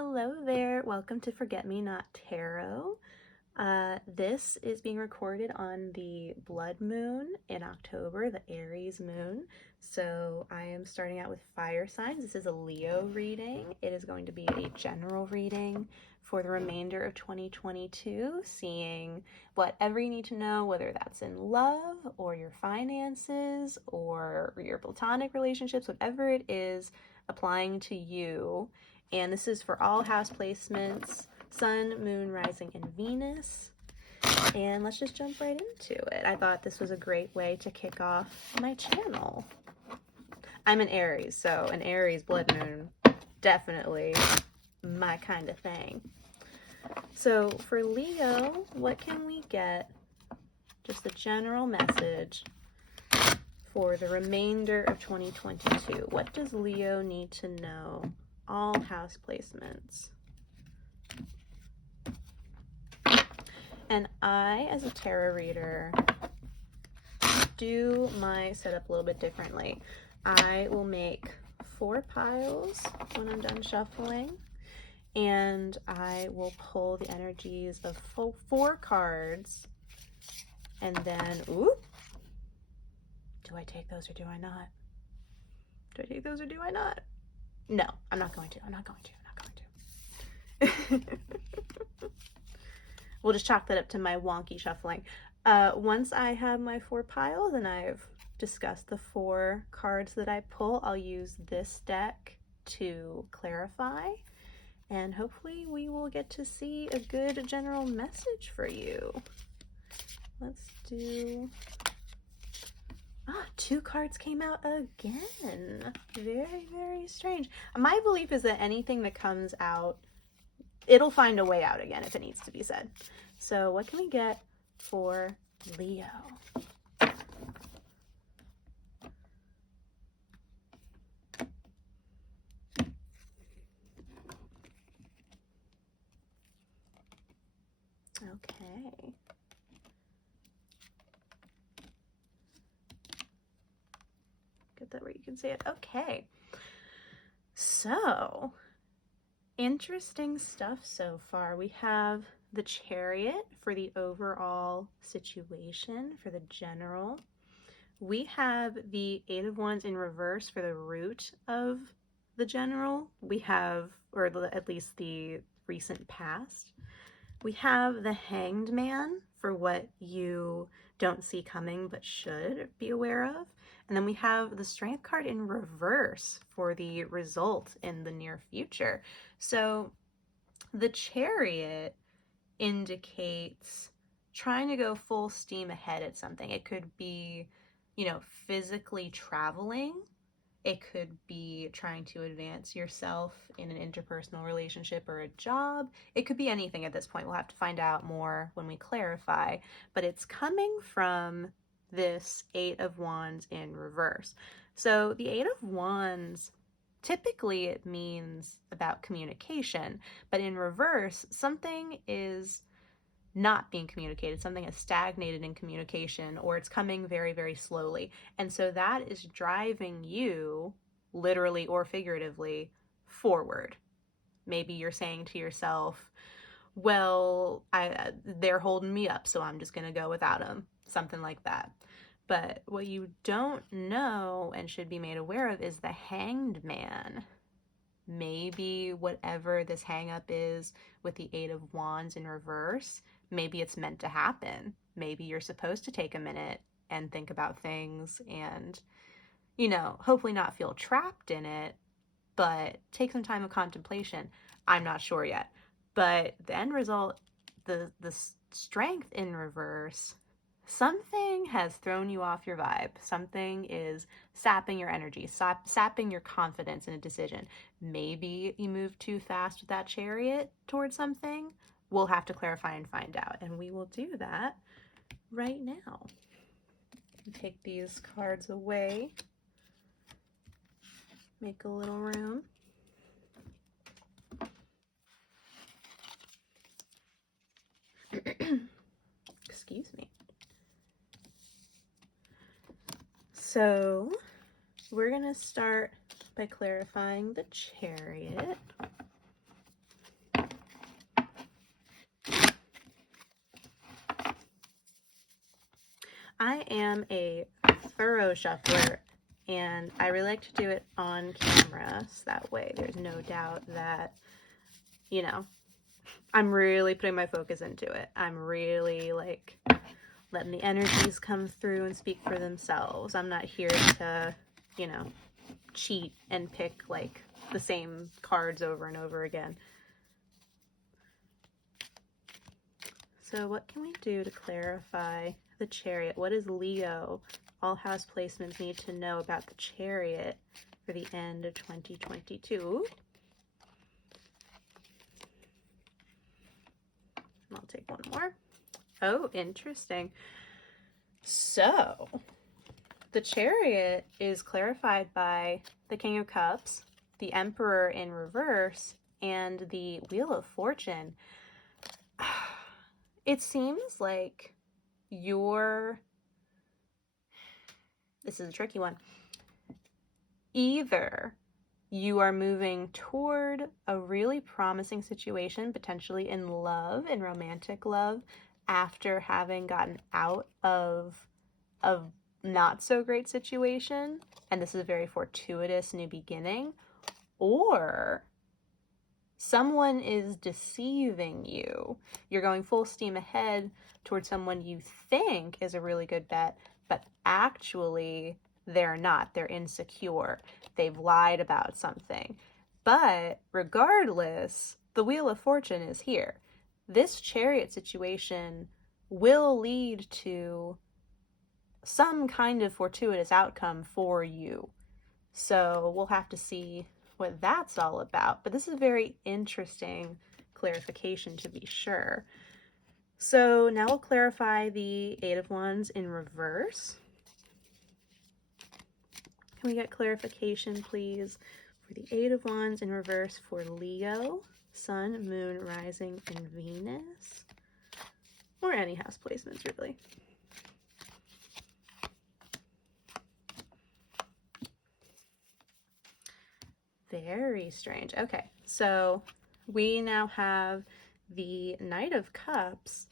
Hello there, welcome to Forget Me Not Tarot. This is being recorded on the blood moon in October, the Aries moon. So I am starting out with fire signs. This is a Leo reading. It is going to be a general reading for the remainder of 2022, seeing whatever you need to know, whether that's in love or your finances or your platonic relationships, whatever it is applying to you. And this is for all house placements, Sun, Moon, Rising, and Venus. And let's just jump right into it. I thought this was a great way to kick off my channel. I'm an Aries, so an Aries blood moon, definitely my kind of thing. So for Leo, what can we get? Just a general message for the remainder of 2022. What does Leo need to know? All house placements. And I, as a tarot reader, do my setup a little bit differently. I will make 4 piles when I'm done shuffling, and I will pull the energies of 4 cards, and then, ooh, do I take those or do I not? Do I take those or do I not? No, I'm not going to. We'll just chalk that up to my wonky shuffling. Once I have my 4 piles and I've discussed the 4 cards that I pull, I'll use this deck to clarify, and hopefully we will get to see a good general message for you. Let's do... 2 cards came out again. Very, very strange. My belief is that anything that comes out, it'll find a way out again if it needs to be said. So what can we get for Leo? Okay. Get that where you can see it. Okay. So, interesting stuff so far. We have the Chariot for the overall situation, for the general. We have the 8 of Wands in reverse for the root of the general. We have, or at least the recent past. We have the Hanged Man for what you don't see coming but should be aware of. And then we have the Strength card in reverse for the result in the near future. So the Chariot indicates trying to go full steam ahead at something. It could be, physically traveling. It could be trying to advance yourself in an interpersonal relationship or a job. It could be anything at this point. We'll have to find out more when we clarify. But it's coming from this 8 of Wands in reverse. So the 8 of Wands, typically it means about communication. But in reverse, something is not being communicated, something is stagnated in communication, or it's coming very, very slowly. And so that is driving you, literally or figuratively, forward. Maybe you're saying to yourself, well, they're holding me up, so I'm just going to go without them. Something like that. But what you don't know and should be made aware of is the Hanged Man. Maybe whatever this hang up is with the 8 of Wands in reverse, maybe it's meant to happen. Maybe you're supposed to take a minute and think about things and, hopefully not feel trapped in it, but take some time of contemplation. I'm not sure yet. But the end result, the Strength in reverse, something has thrown you off your vibe. Something is sapping your energy, sapping your confidence in a decision. Maybe you move too fast with that Chariot towards something. We'll have to clarify and find out, and we will do that right now. Take these cards away. Make a little room. Excuse me. So we're going to start by clarifying the Chariot. tarot shuffler, and I really like to do it on camera, so that way there's no doubt that, you know, I'm really putting my focus into it. I'm really like letting the energies come through and speak for themselves. I'm not here to, you know, cheat and pick like the same cards over and over again. So what can we do to clarify the Chariot? What does Leo, all house placements, need to know about the Chariot for the end of 2022? I'll take one more. Oh, interesting. So the Chariot is clarified by the King of Cups, the Emperor in reverse, and the Wheel of Fortune. It seems like this is a tricky one. Either you are moving toward a really promising situation, potentially in love, in romantic love, after having gotten out of a not so great situation, and this is a very fortuitous new beginning, or someone is deceiving you. You're going full steam ahead towards someone you think is a really good bet, but actually they're not. They're insecure. They've lied about something. But regardless, the Wheel of Fortune is here. This Chariot situation will lead to some kind of fortuitous outcome for you. So we'll have to see what that's all about. But this is a very interesting clarification, to be sure. So now we'll clarify the Eight of Wands in reverse. Can we get clarification, please, for the Eight of Wands in reverse for Leo, Sun, Moon, Rising, and Venus? Or any house placements, really. Very strange. Okay, so we now have the Knight of Cups,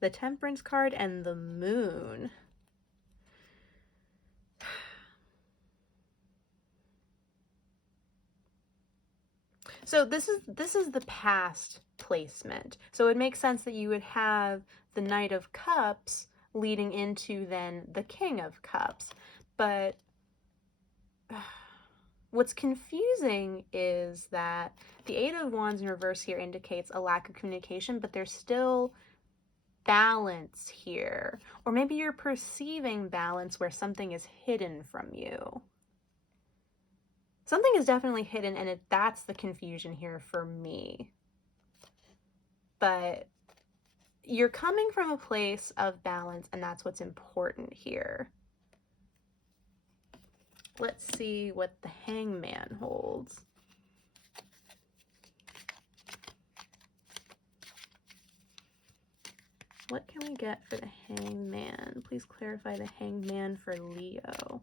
the Temperance card, and the Moon. So this is the past placement. So it makes sense that you would have the Knight of Cups leading into then the King of Cups. But what's confusing is that the Eight of Wands in reverse here indicates a lack of communication, but there's still balance here. Or maybe you're perceiving balance where something is hidden from you. Something is definitely hidden, and that's the confusion here for me. But you're coming from a place of balance, and that's what's important here. Let's see what the Hangman holds. What can we get for the Hangman? Please clarify the Hangman for Leo.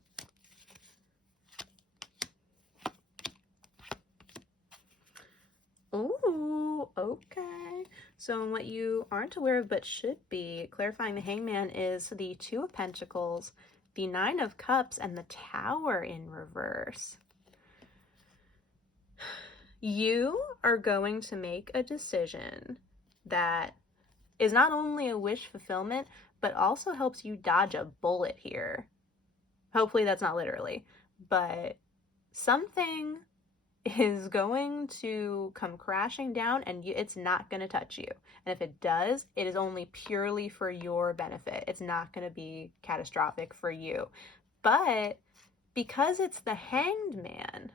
Ooh, okay. So what you aren't aware of but should be, clarifying the Hangman, is the Two of Pentacles, the Nine of Cups, and the Tower in reverse. You are going to make a decision that is not only a wish fulfillment, but also helps you dodge a bullet here. Hopefully that's not literally, but something is going to come crashing down, and it's not going to touch you. And if it does, it is only purely for your benefit. It's not going to be catastrophic for you. But because it's the Hanged Man,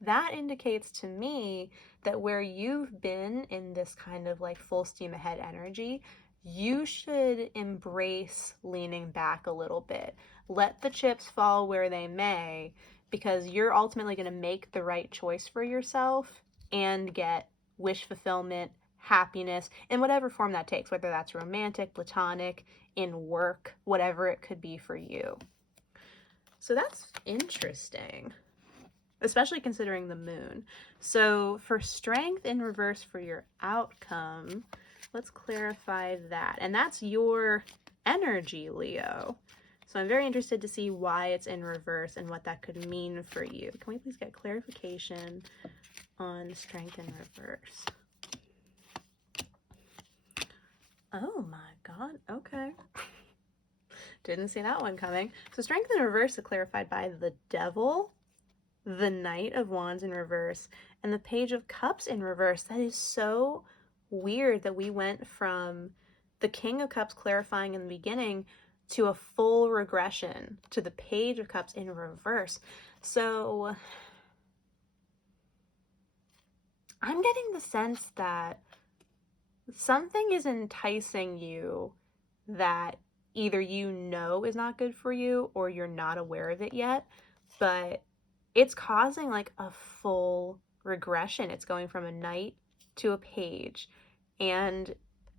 that indicates to me that where you've been in this kind of like full steam ahead energy, you should embrace leaning back a little bit. Let the chips fall where they may, because you're ultimately going to make the right choice for yourself and get wish fulfillment, happiness, in whatever form that takes, whether that's romantic, platonic, in work, whatever it could be for you. So that's interesting, especially considering the Moon. So for Strength in reverse for your outcome, let's clarify that. And that's your energy, Leo. So I'm very interested to see why it's in reverse and what that could mean for you. Can we please get clarification on strength in reverse? Oh my God, okay. Didn't see that one coming. So strength in reverse is clarified by the Devil, the Knight of Wands in reverse, and the Page of Cups in reverse. That is so weird that we went from the King of Cups clarifying in the beginning to a full regression to the Page of Cups in reverse. So I'm getting the sense that something is enticing you that either you know is not good for you or you're not aware of it yet, but it's causing like a full regression. It's going from a knight to a page, and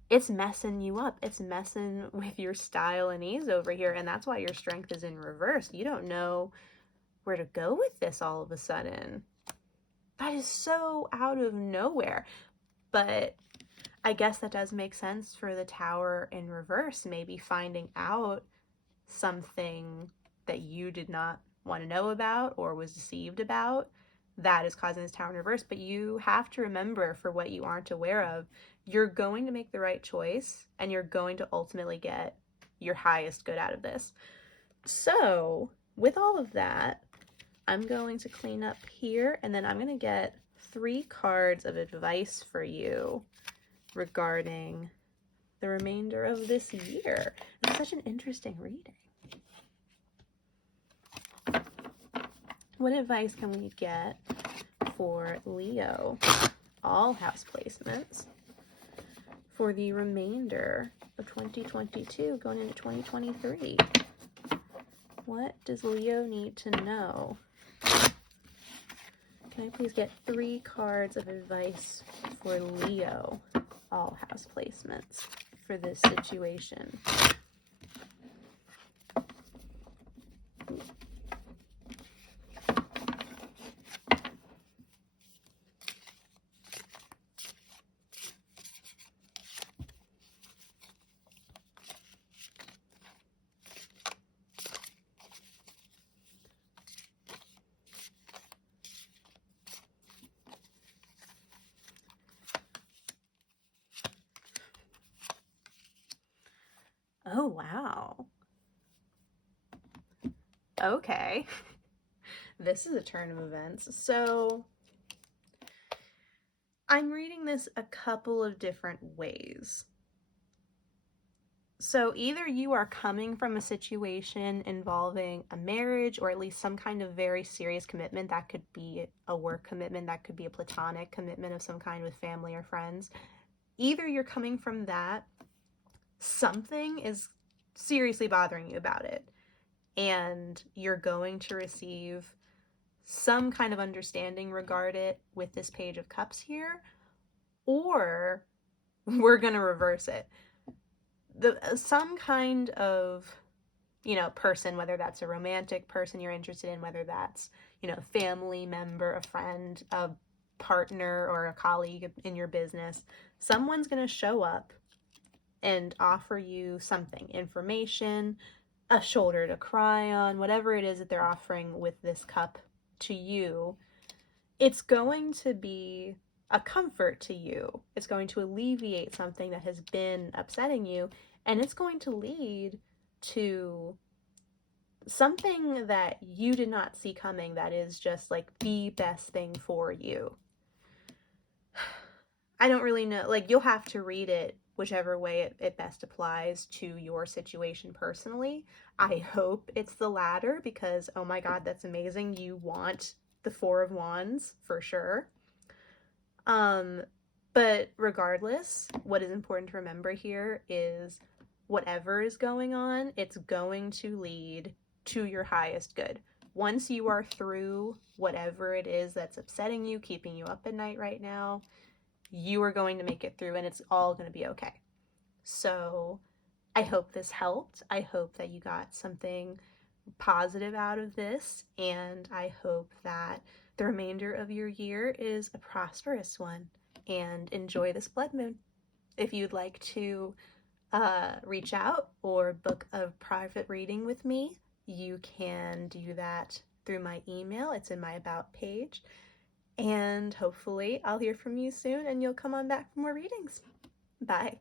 it's messing you up. It's messing with your style and ease over here, and that's why your strength is in reverse. You don't know where to go with this all of a sudden. That is so out of nowhere. But I guess that does make sense for the Tower in reverse, maybe finding out something that you did not want to know about or was deceived about that is causing this Tower in reverse. But you have to remember, for what you aren't aware of, you're going to make the right choice and you're going to ultimately get your highest good out of this. So with all of that, I'm going to clean up here, and then I'm going to get 3 cards of advice for you regarding the remainder of this year. It's such an interesting reading. What advice can we get for Leo, all house placements, for the remainder of 2022 going into 2023? What does Leo need to know? Can I please get 3 cards of advice for Leo, all house placements, for this situation? Oh, wow. Okay. This is a turn of events. So I'm reading this a couple of different ways. So either you are coming from a situation involving a marriage or at least some kind of very serious commitment. That could be a work commitment, that could be a platonic commitment of some kind with family or friends. Either you're coming from that, something is seriously bothering you about it, and you're going to receive some kind of understanding regarding it with this Page of Cups here, or we're going to reverse it. Some kind of, person, whether that's a romantic person you're interested in, whether that's, a family member, a friend, a partner, or a colleague in your business, someone's going to show up and offer you something, information, a shoulder to cry on, whatever it is that they're offering with this cup to you. It's going to be a comfort to you. It's going to alleviate something that has been upsetting you, and it's going to lead to something that you did not see coming that is just like the best thing for you. I don't really know, like, you'll have to read it whichever way it best applies to your situation personally. I hope it's the latter, because oh my God, that's amazing. You want the 4 of Wands for sure. But regardless, what is important to remember here is whatever is going on, it's going to lead to your highest good. Once you are through whatever it is that's upsetting you, keeping you up at night right now, you are going to make it through, and it's all going to be okay. So I hope this helped. I hope that you got something positive out of this, and I hope that the remainder of your year is a prosperous one, and enjoy this blood moon. If you'd like to reach out or book a private reading with me, you can do that through my email. It's in my About page. And hopefully I'll hear from you soon and you'll come on back for more readings. Bye.